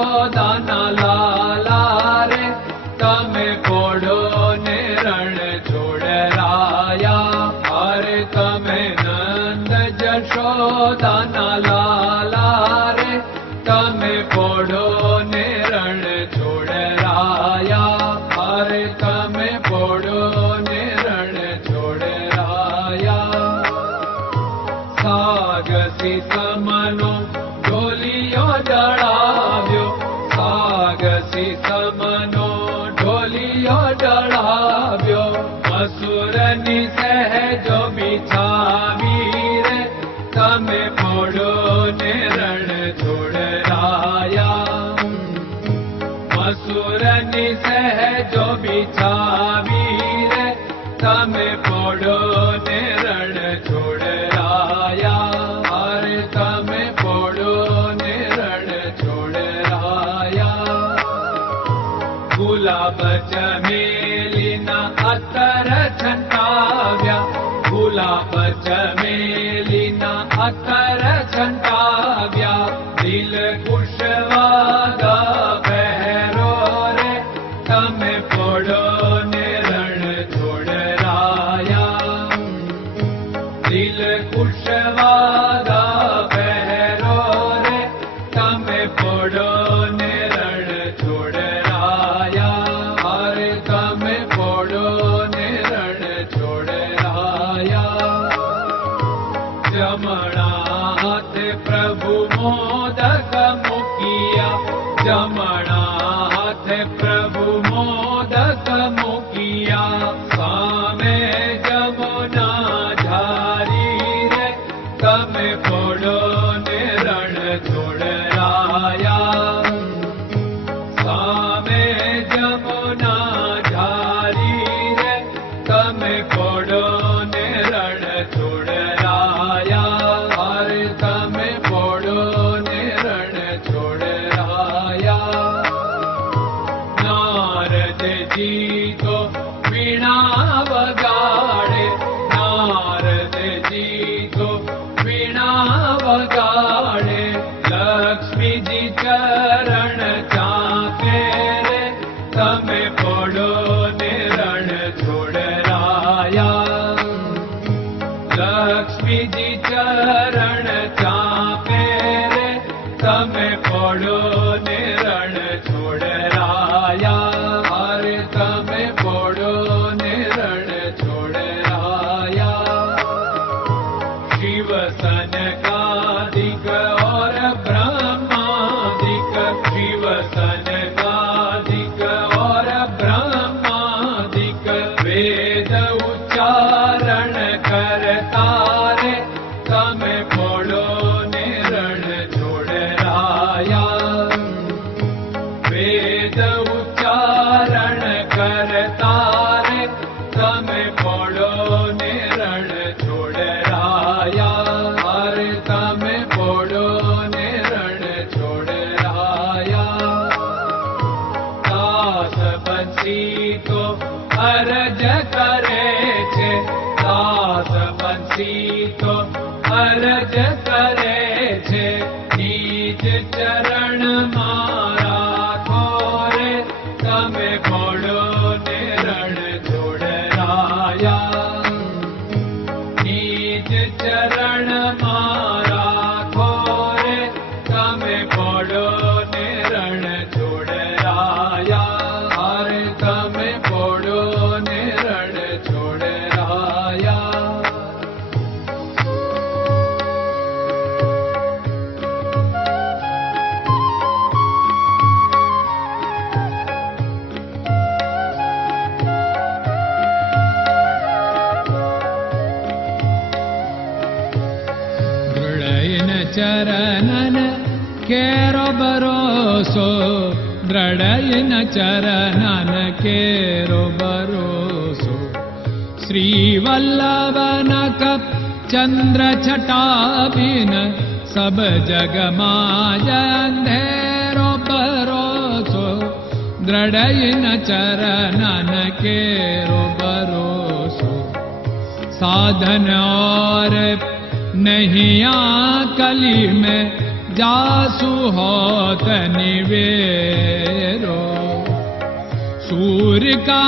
જશોદાના લાલા રે તમે પોડો ને રણ છોડરાયા. અરે તમે નંદ જશોદાના લાલા રે તમે પોડો ને રણ છોડરાયા. અરે તમે પોડો ને રણ છોડરાયા. સાગસી સમનો ઢોલિયો ડળાવ્યો, સાગસી સમનો ઢોલિયો ડળાવ્યો. મસૂરની સહેજો બિછાવી રે તમે પોડો ને રણ છોડરાયા. મસૂરની સહેજો બિછાવી રે તમે પોડો ને રણ છોડરાયા. અરે તમે પોડો ને રણ છોડરાયા. ગુલાબ ચમેલીના અત્તર છંટાવ્યા, ગુલાબ ચમેલીના અત્તર છંટાવ્યા. દિલ કુશવાદા પહેરો રે તમે પોડો ને રણ છોડરાયા. દિલ કુશવાદા પહેરો રે તમે પોડો ને રણ છોડરાયા. અરે તમે પોડો ને રણ છોડરાયા. જમણા હાથે પ્રભુ મોદક મૂકિયા, જમણા હાથે પ્રભુ મોદક મૂકિયા. સામે જમુના ઝારી રે તમે પોડો ને રણ છોડરાયા. સામે જમુના ઝારી રે તમે પોડો ને રણ છોડરાયા. અરે તમે પોડો ને રણ છોડરાયા. નારદજી તો વીણા વગાડે, નારદજી તો વીણા વગાડે. લક્ષ્મીજી ચરણ ચાકે રે તમે પોડો ને રણ છોડરાયા. લક્ષ્મીજી ચરણ ચાપે રે તમે પોડો ને રણ છોડરાયા. અરે તમે પોડો ને રણ છોડરાયા. શિવ સનકાદિક और ब्रह्मादिक, शिव सनकादिक और ब्रह्मादिक. वेद उच्चारण करता रे તમે પોડો ને રણ છોડરાયા. વેદ ઉચ્ચારણ કરતા રે તમે પોડો ને રણ છોડરાયા. અરે તમે પોડો ને રણ છોડરાયા. દાસ બંસી તો અરજ કરે છે, દાસ બંસી તો અરજ કરે છે. નીચ ચરણ મારા ખોરે તમે પોડો ને રણ છોડરાયા. નીચ ચરણ મારા ખોરે તમે પોડો ને રણ છોડરાયા. અરે તમે પોડો ને રણ છોડરાયા. ચરણન કેરો ભરોસો, દ્રઢયન ચરણન કેરો ભરોસો. શ્રી વલ્લભન કપ ચંદ્ર છટાબિન સબ જગમાં અંધેરો ભરોસો. દ્રઢયન ચરણન કેરો ભરોસો. साधन और नहीं कली में जासु होत निवेरो। सूर्य का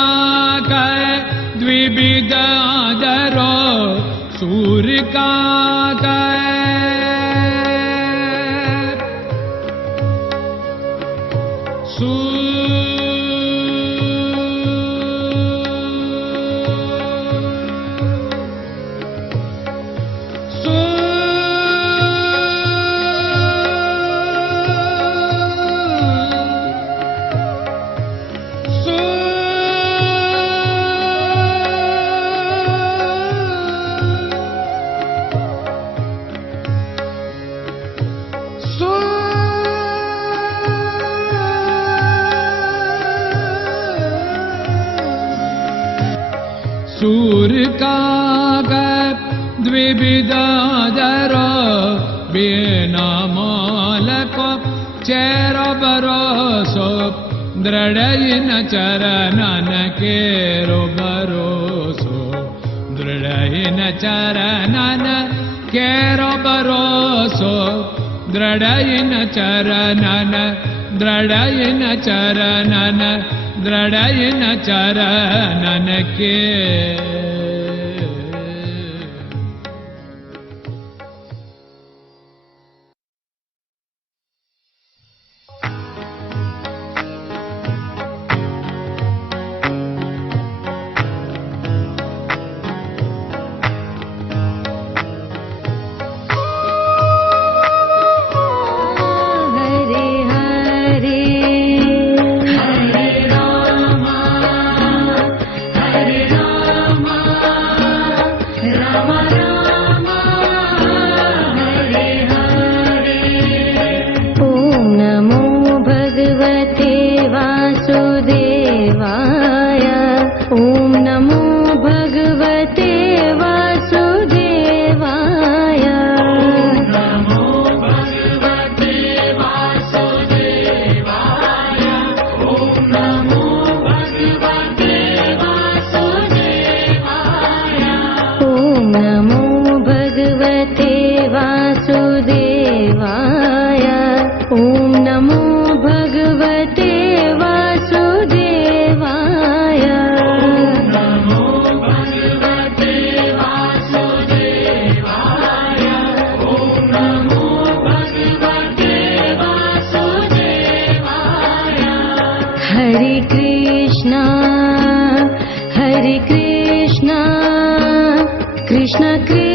कै द्विविध आदरो, सूर्य का सूर्य का द्विविधादरो, बिना मोल को चेर भरोसो, दृढ़ चरणन केरो भरोसो, दृढ़ चरणन केरो भरोसो, दृढ़ चरणन, दृढ़ चरणन, दृढ़ चरणन के। Krishna Krishna